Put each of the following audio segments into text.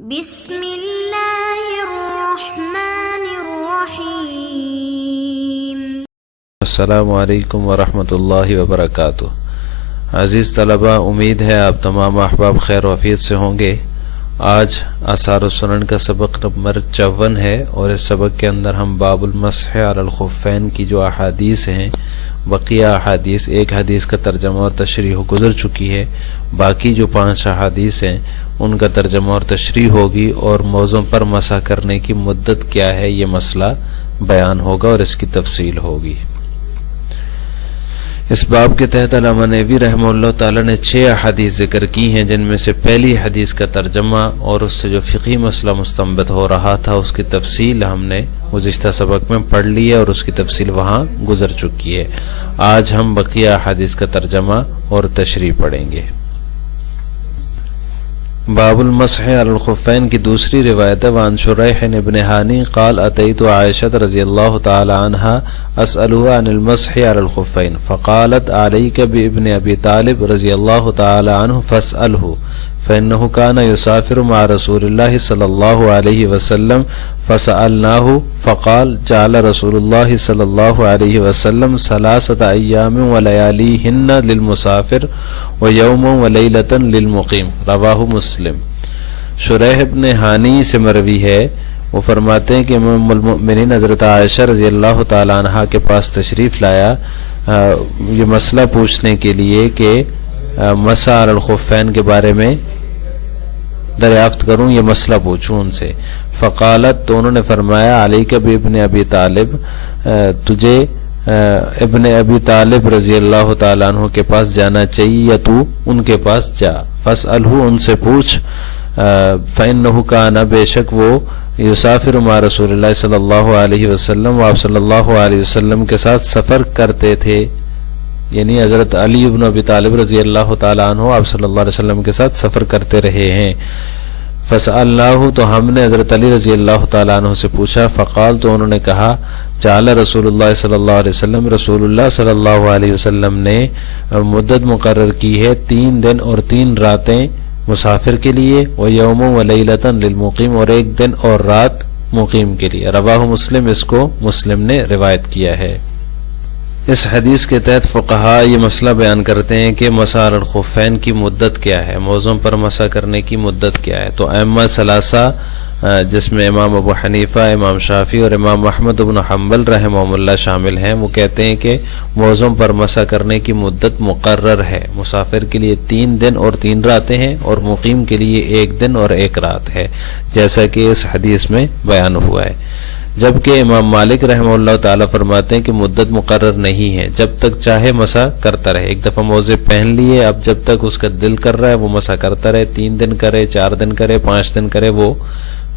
بسم اللہ الرحمن الرحیم۔ السلام علیکم ورحمۃ اللہ وبرکاتہ۔ عزیز طلبہ، امید ہے آپ تمام احباب خیر و عافیت سے ہوں گے۔ آج آثار السنن کا سبق نمبر 54 ہے، اور اس سبق کے اندر ہم باب المسح علی الخفین کی جو احادیث ہیں، بقیہ احادیث، ایک حدیث کا ترجمہ اور تشریح گزر چکی ہے، باقی جو 5 احادیث ہیں ان کا ترجمہ اور تشریح ہوگی، اور موضوع پر مسح کرنے کی مدت کیا ہے یہ مسئلہ بیان ہوگا اور اس کی تفصیل ہوگی۔ اس باب کے تحت علامہ نووی رحمہ اللہ تعالی نے 6 احادیث ذکر کی ہیں، جن میں سے پہلی حدیث کا ترجمہ اور اس سے جو فقہی مسئلہ مستنبط ہو رہا تھا اس کی تفصیل ہم نے گزشتہ سبق میں پڑھ لی ہے، اور اس کی تفصیل وہاں گزر چکی ہے۔ آج ہم بقیہ احادیث کا ترجمہ اور تشریح پڑھیں گے۔ باب المسح علی الخفین کی دوسری روایت ہے، وعن شریح بن ہانی قال اتیت عائشہ رضی اللہ تعالی عنہا اسألها عن المسح علی الخفین فقالت علیک بابن ابی طالب رضی اللہ تعالی عنہ فاسألہ فإنه كان يسافر مع رسول الله صلى الله عليه وسلم فسألناه فقال جعل رسول الله صلى الله عليه وسلم 3 أيام ولياليهن للمسافر ويوم وليلة للمقيم، رواہ مسلم۔ شریح بن ہانی سے مروی ہے، وہ فرماتے ہیں کہ ام المؤمنین حضرت عائشہ رضی اللہ تعالی عنہا کے پاس تشریف لایا یہ مسئلہ پوچھنے کے لیے کہ مسح علی الخفین کے بارے میں دریافت کروں، یہ مسئلہ پوچھوں ان سے۔ فقالت، تو انہوں نے فرمایا علیک بابن ابی طالب، تجھے ابن ابی طالب رضی اللہ تعالیٰ عنہ کے پاس جانا چاہیے، یا تو ان کے پاس جا۔ فاسألہ، ان سے پوچھ، فإنہ کان، بے شک وہ، یسافر مع رسول اللہ صلی اللہ علیہ وسلم، آپ صلی اللہ علیہ وسلم کے ساتھ سفر کرتے تھے، یعنی حضرت علی بن ابی طالب رضی اللہ تعالیٰ عنہ آپ صلی اللہ علیہ وسلم کے ساتھ سفر کرتے رہے ہیں۔ فسألناہ، تو ہم نے حضرت علی رضی اللہ تعالیٰ عنہ سے پوچھا، فقال، تو انہوں نے کہا، جعل رسول اللہ صلی اللہ علیہ وسلم، رسول اللہ صلی اللہ علیہ وسلم نے مدت مقرر کی ہے 3 دن اور 3 راتیں مسافر کے لیے، ویوم ولیلۃ للمقیم، اور 1 دن اور رات مقیم کے لیے، رواہ مسلم، اس کو مسلم نے روایت کیا ہے۔ اس حدیث کے تحت فقہاء یہ مسئلہ بیان کرتے ہیں کہ مسح علی الخفین کی مدت کیا ہے، موضوع پر مسح کرنے کی مدت کیا ہے۔ تو ائمہ ثلاثہ، جس میں امام ابو حنیفہ، امام شافعی اور امام احمد بن حنبل رحمہم اللہ شامل ہیں، وہ کہتے ہیں کہ موضوع پر مسح کرنے کی مدت مقرر ہے۔ مسافر کے لیے 3 دن اور 3 راتیں ہیں، اور مقیم کے لیے 1 دن اور 1 رات ہے، جیسا کہ اس حدیث میں بیان ہوا ہے۔ جبکہ امام مالک رحمہ اللہ تعالیٰ فرماتے ہیں کہ مدت مقرر نہیں ہے، جب تک چاہے مسح کرتا رہے۔ ایک دفعہ موزے پہن لیے، اب جب تک اس کا دل کر رہا ہے وہ مسح کرتا رہے، 3 دن کرے، 4 دن کرے، 5 دن کرے، وہ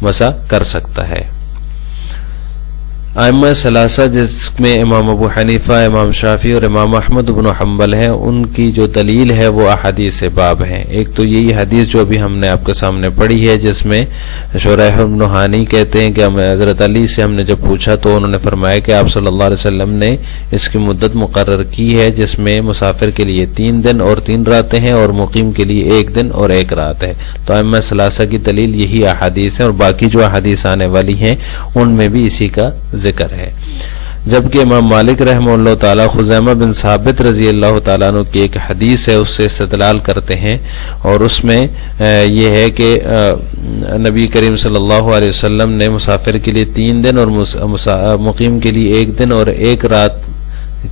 مسح کر سکتا ہے۔ ائمہ ثلاثہ، جس میں امام ابو حنیفہ، امام شافعی اور امام احمد بن حنبل ہیں، ان کی جو دلیل ہے وہ احادیث باب ہیں۔ ایک تو یہی حدیث جو ابھی ہم نے آپ کے سامنے پڑھی ہے، جس میں شریح بن ہانی کہتے ہیں کہ حضرت علی سے ہم نے جب پوچھا تو انہوں نے فرمایا کہ آپ صلی اللہ علیہ وسلم نے اس کی مدت مقرر کی ہے، جس میں مسافر کے لیے 3 دن اور 3 راتیں ہیں، اور مقیم کے لیے 1 دن اور 1 رات ہے۔ تو ائمہ ثلاثہ کی دلیل یہی احادیث ہیں، اور باقی جو احادیث آنے والی ہیں ان میں بھی اسی کا ذکر ہے۔ جبکہ امام مالک رحمہ اللہ تعالیٰ خزیمہ بن ثابت رضی اللہ تعالیٰ عنہ کی ایک حدیث ہے، اس سے استدلال کرتے ہیں، اور اس میں یہ ہے کہ نبی کریم صلی اللہ علیہ وسلم نے مسافر کے لیے 3 دن اور مقیم کے لیے 1 دن اور 1 رات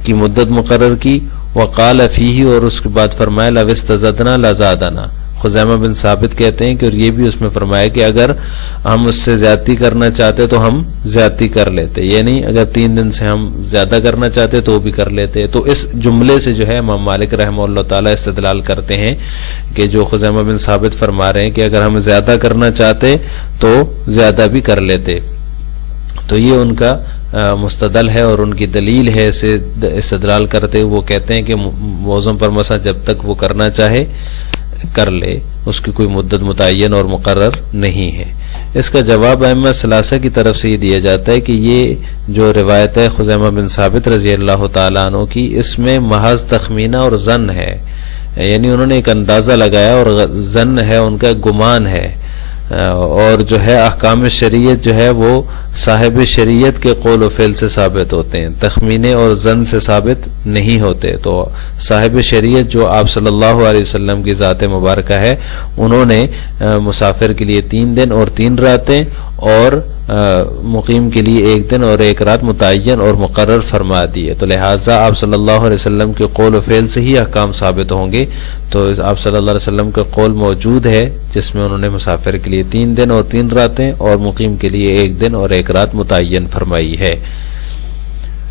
کی مدت مقرر کی، وقال فیہ، اور اس کے بعد فرمایا لو استزدنا لزادنا۔ خزیمہ بن ثابت کہتے ہیں کہ، اور یہ بھی اس میں فرمایا کہ اگر ہم اس سے زیادتی کرنا چاہتے تو ہم زیادتی کر لیتے، یعنی اگر 3 دن سے ہم زیادہ کرنا چاہتے تو وہ بھی کر لیتے۔ تو اس جملے سے جو ہے امام مالک رحمہ اللہ تعالیٰ استدلال کرتے ہیں کہ جو خزیمہ بن ثابت فرما رہے ہیں کہ اگر ہم زیادہ کرنا چاہتے تو زیادہ بھی کر لیتے، تو یہ ان کا مستدل ہے اور ان کی دلیل ہے۔ اسے استدلال کرتے وہ کہتے ہیں کہ موضوع پر مسح جب تک وہ کرنا چاہے کر لے، اس کی کوئی مدت متعین اور مقرر نہیں ہے۔ اس کا جواب ائمہ ثلاثہ کی طرف سے یہ دیا جاتا ہے کہ یہ جو روایت ہے خزیمہ بن ثابت رضی اللہ تعالیٰ عنہ کی، اس میں محض تخمینہ اور ظن ہے، یعنی انہوں نے ایک اندازہ لگایا اور ظن ہے، ان کا گمان ہے، اور جو ہے احکام شریعت جو ہے وہ صاحب شریعت کے قول و فعل سے ثابت ہوتے ہیں، تخمینے اور ظن سے ثابت نہیں ہوتے۔ تو صاحب شریعت جو آپ صلی اللہ علیہ وسلم کی ذات مبارکہ ہے، انہوں نے مسافر کے لیے 3 دن اور 3 راتیں اور مقیم کے لیے 1 دن اور 1 رات متعین اور مقرر فرما دیے۔ تو لہٰذا آپ صلی اللہ علیہ وسلم کے قول و فعل سے ہی احکام ثابت ہوں گے۔ تو آپ صلی اللہ علیہ وسلم کا قول موجود ہے جس میں انہوں نے مسافر کے لیے 3 دن اور 3 راتیں اور مقیم کے لیے 1 دن اور 1 رات متعین فرمائی ہے۔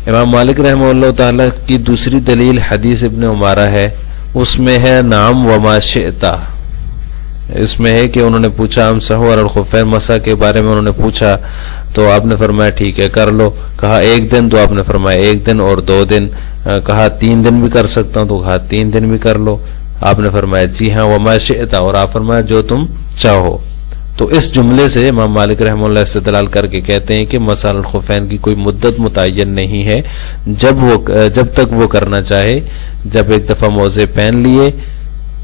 امام مالک رحمہ اللہ تعالی کی دوسری دلیل حدیث ابن عمارہ ہے، اس میں ہے نعم وما شئتا۔ اس میں ہے کہ انہوں نے پوچھا امسحوا علی الخفین، مسح کے بارے میں انہوں نے پوچھا تو آپ نے فرمایا ٹھیک ہے کر لو۔ کہا 1 دن، تو آپ نے فرمایا 1 دن اور 2 دن۔ کہا 3 دن بھی کر سکتا ہوں، تو کہا 3 دن بھی کر لو۔ آپ نے فرمایا جی ہاں وما شئتا، اور آپ فرمایا جو تم چاہو۔ تو اس جملے سے امام مالک رحمہ اللہ استدلال کر کے کہتے ہیں کہ مسح علی الخفین کی کوئی مدت متعین نہیں ہے، جب تک وہ کرنا چاہے۔ جب ایک دفعہ موزے پہن لیے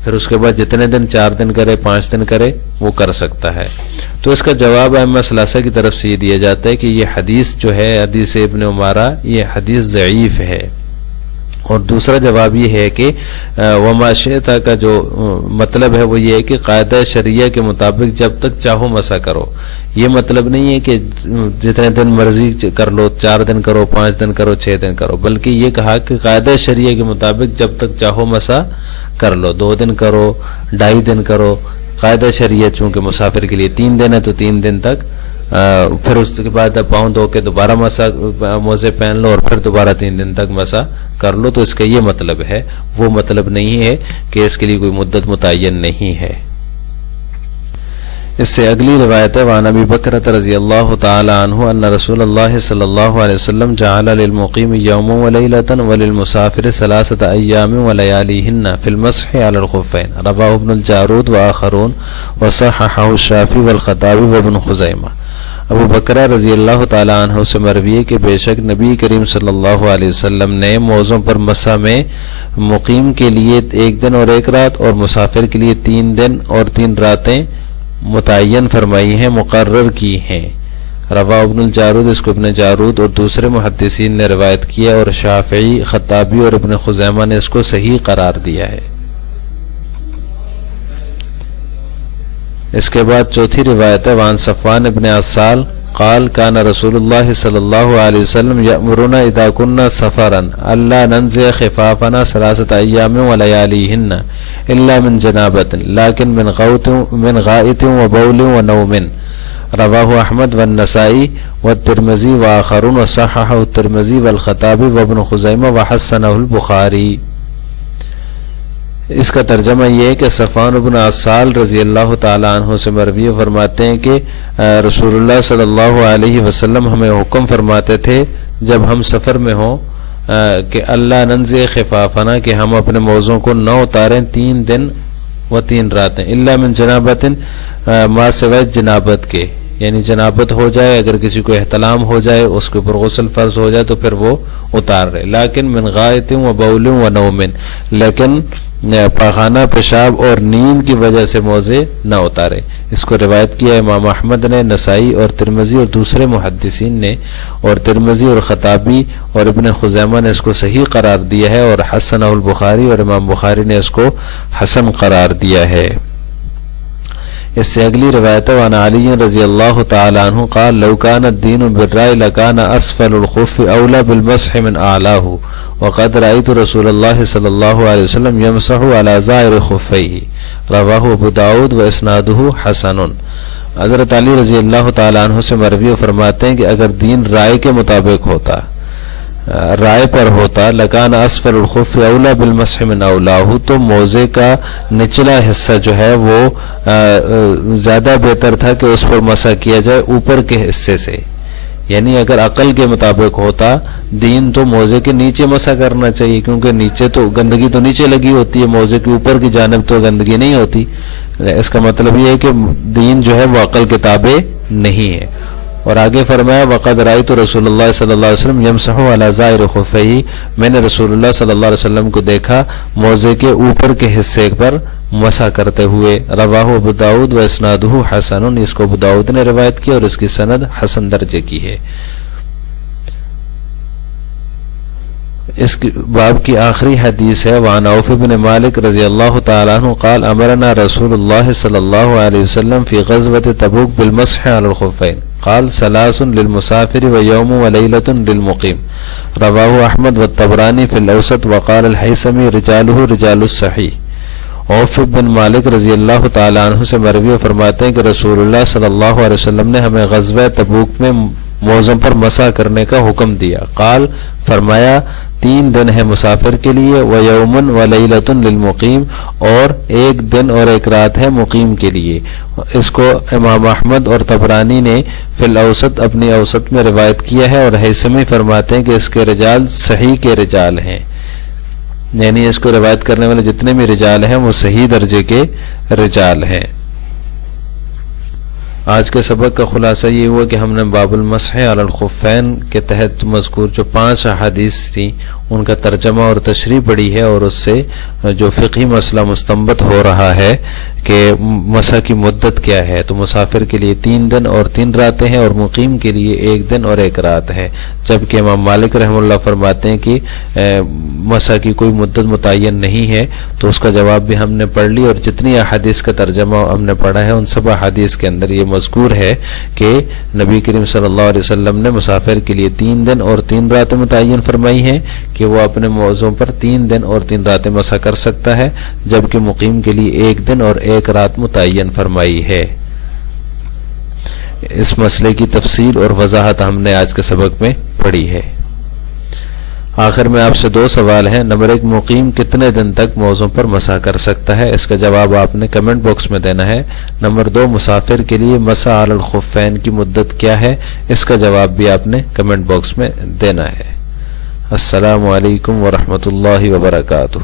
پھر اس کے بعد جتنے دن، 4 دن کرے 5 دن کرے، وہ کر سکتا ہے۔ تو اس کا جواب ائمہ ثلاثہ کی طرف سے یہ دیا جاتا ہے کہ یہ حدیث جو ہے حدیث ابن عمارہ، یہ حدیث ضعیف ہے۔ اور دوسرا جواب یہ ہے کہ وما شئتا کا جو مطلب ہے وہ یہ ہے کہ قاعدہ شریعہ کے مطابق جب تک چاہو مسح کرو۔ یہ مطلب نہیں ہے کہ جتنے دن مرضی کر لو، 4 دن کرو، 5 دن کرو، 6 دن کرو، بلکہ یہ کہا کہ قاعدہ شریعہ کے مطابق جب تک چاہو مسح کر لو۔ 2 دن کرو، 2.5 دن کرو۔ قاعدہ شریعت چونکہ مسافر کے لیے 3 دن ہے تو 3 دن تک، پھر اس کے بعد پاؤں دھو کے دوبارہ مسح موزے پہن لو اور پھر دوبارہ 3 دن تک مسح کر لو۔ تو اس کا یہ مطلب ہے، وہ مطلب نہیں ہے کہ اس کے لیے کوئی مدت متعین نہیں ہے۔ اس سے اگلی روایت ہے وعن ابی بکرۃ رضی اللہ تعالی عنہ ان رسول اللہ صلی اللہ علیہ وسلم جعل للمقیم یوما ولیلۃ وللمسافر 3 ایام ولیالیہن فی المسح علی الخفین، رواه ابن الجارود وآخرون وصححه الشافعی والخطابی وابن خزیمہ۔ ابو بکرہ رضی اللہ تعالی عنہ سے مروی ہے کہ بے شک نبی کریم صلی اللہ علیہ وسلم نے موضوع پر مسح میں مقیم کے لیے 1 دن اور 1 رات اور مسافر کے لیے 3 دن اور 3 راتیں متعین فرمائی ہیں، مقرر کی ہیں۔ روا ابن الجارود، اس کو ابن جارود اور دوسرے محدثین نے روایت کیا، اور شافعی، خطابی اور ابن خزیمہ نے اس کو صحیح قرار دیا ہے۔ اس کے بعد چوتھی روایت ہے وعن صفوان ابن عسال قال كان رسول الله صلی اللہ علیہ وسلم یأمرنا اذا كنا سفرا الا ننزع خفافنا 3 ایام ولیالیہن الا من جنابۃ لیکن من غائط وبول ونوم، رواہ احمد والنسائی والترمذی وآخرون وصححہ الترمذی والخطابی وابن خزیمہ وحسنہ البخاری۔ اس کا ترجمہ یہ ہے کہ صفوان بن عسال رضی اللہ تعالی عنہ سے مروی فرماتے ہیں کہ رسول اللہ صلی اللہ علیہ وسلم ہمیں حکم فرماتے تھے جب ہم سفر میں ہوں کہ اللہ ننزع خفافنا، کہ ہم اپنے موزوں کو نہ اتاریں 3 دن و 3 راتیں، الا من جنابت، ما سوائے جنابت کے، یعنی جنابت ہو جائے، اگر کسی کو احتلام ہو جائے، اس کے اوپر غسل فرض ہو جائے تو پھر وہ اتار رہے، لیکن من غائط و بول و نوم، لیکن پاخانہ، پیشاب اور نیند کی وجہ سے موزے نہ اتارے۔ اس کو روایت کیا امام احمد نے، نسائی اور ترمذی اور دوسرے محدثین نے، اور ترمذی اور خطابی اور ابن خزیمہ نے اس کو صحیح قرار دیا ہے، اور حسنہ البخاری اور امام بخاری نے اس کو حسن قرار دیا ہے۔ اس سے اگلی روایت وعن علی رضی اللہ تعالی عنہ قال لو كان الدین بالرأی لكان اسفل الخف اولا بالمسح من اعلاہ وقد رأيت رسول اللہ صلی اللہ علیہ وسلم يمسح على ظاہر خفیہ، رواہ ابو داود واسنادہ حسن۔ حضرت علی رضی اللہ تعالی عنہ سے مروی فرماتے ہیں کہ اگر دین رائے کے مطابق ہوتا، رائے پر ہوتا، لکان اسفل الخف اولا بالمسح من اولاہ، تو موزے کا نچلا حصہ جو ہے وہ زیادہ بہتر تھا کہ اس پر مسح کیا جائے اوپر کے حصے سے۔ یعنی اگر عقل کے مطابق ہوتا دین تو موزے کے نیچے مسح کرنا چاہیے، کیونکہ نیچے تو گندگی تو نیچے لگی ہوتی ہے، موزے کے اوپر کی جانب تو گندگی نہیں ہوتی۔ اس کا مطلب یہ ہے کہ دین جو ہے وہ عقل کے تابع نہیں ہے۔ اور آگے فرمایا وقد رأیت رسول اللہ صلی اللہ علیہ وسلم یمسح علی ظاہر خفیہ، میں نے رسول اللہ صلی اللہ علیہ وسلم کو دیکھا موزے کے اوپر کے حصے پر مسح کرتے ہوئے۔ رواہ ابو داؤد و اسنادہ حسن، اس کو ابو داؤد نے روایت کی اور اس کی سند حسن درجے کی ہے۔ اس باب کی آخری حدیث ہے وعن عوف بن مالک رضی اللہ تعالی عنہ قال امرنا رسول اللہ صلی اللہ علیہ وسلم فی غزوۃ تبوک بالمسح علی الخفین قال ثلاث للمسافر ويوم وليلة للمقيم رواہ احمد والطبرانی فی الاوسط وقال الحیثمی رجالہ رجال الصحیح۔ عوف بن مالک رضی اللہ تعالی عنہ سے مروی فرماتے ہیں کہ رسول اللہ صلی اللہ علیہ وسلم نے ہمیں غزوہ تبوک میں موزوں پر مسح کرنے کا حکم دیا۔ قال فرمایا 3 دن ہے مسافر کے لیے، وَيَوْمٌ وَلَيْلَةٌ لِلْمُقِيمِ اور 1 دن اور 1 رات ہے مقیم کے لیے۔ اس کو امام احمد اور طبرانی نے فی الاوسط اپنی اوسط میں روایت کیا ہے اور حیثمی فرماتے ہیں کہ اس کے رجال صحیح کے رجال ہیں، یعنی اس کو روایت کرنے والے جتنے بھی رجال ہیں وہ صحیح درجے کے رجال ہیں۔ آج کے سبق کا خلاصہ یہ ہوا کہ ہم نے باب المسح علی الخفین کے تحت مذکور جو 5 احادیث تھیں ان کا ترجمہ اور تشریح پڑھی ہے، اور اس سے جو فقہی مسئلہ مستنبط ہو رہا ہے کہ مسح کی مدت کیا ہے، تو مسافر کے لیے 3 دن اور 3 راتیں ہیں اور مقیم کے لیے 1 دن اور 1 رات ہے، جبکہ امام مالک رحمہ اللہ فرماتے ہیں کہ مسح کی کوئی مدت متعین نہیں ہے۔ تو اس کا جواب بھی ہم نے پڑھ لی، اور جتنی احادیث کا ترجمہ ہم نے پڑھا ہے ان سب احادیث کے اندر یہ مذکور ہے کہ نبی کریم صلی اللہ علیہ وسلم نے مسافر کے لیے 3 دن اور 3 راتیں متعین فرمائی ہیں کہ وہ اپنے موضوع پر 3 دن اور 3 راتیں مسح کر سکتا ہے، جبکہ مقیم کے لیے 1 دن اور 1 رات متعین فرمائی ہے۔ اس مسئلے کی تفصیل اور وضاحت ہم نے آج کے سبق میں پڑھی ہے۔ آخر میں آپ سے 2 سوال ہیں۔ نمبر 1، مقیم کتنے دن تک موضوع پر مسح کر سکتا ہے؟ اس کا جواب آپ نے کمنٹ باکس میں دینا ہے۔ نمبر 2، مسافر کے لیے مسح علی الخفین کی مدت کیا ہے؟ اس کا جواب بھی آپ نے کمنٹ باکس میں دینا ہے۔ السلام علیکم ورحمۃ اللہ وبرکاتہ۔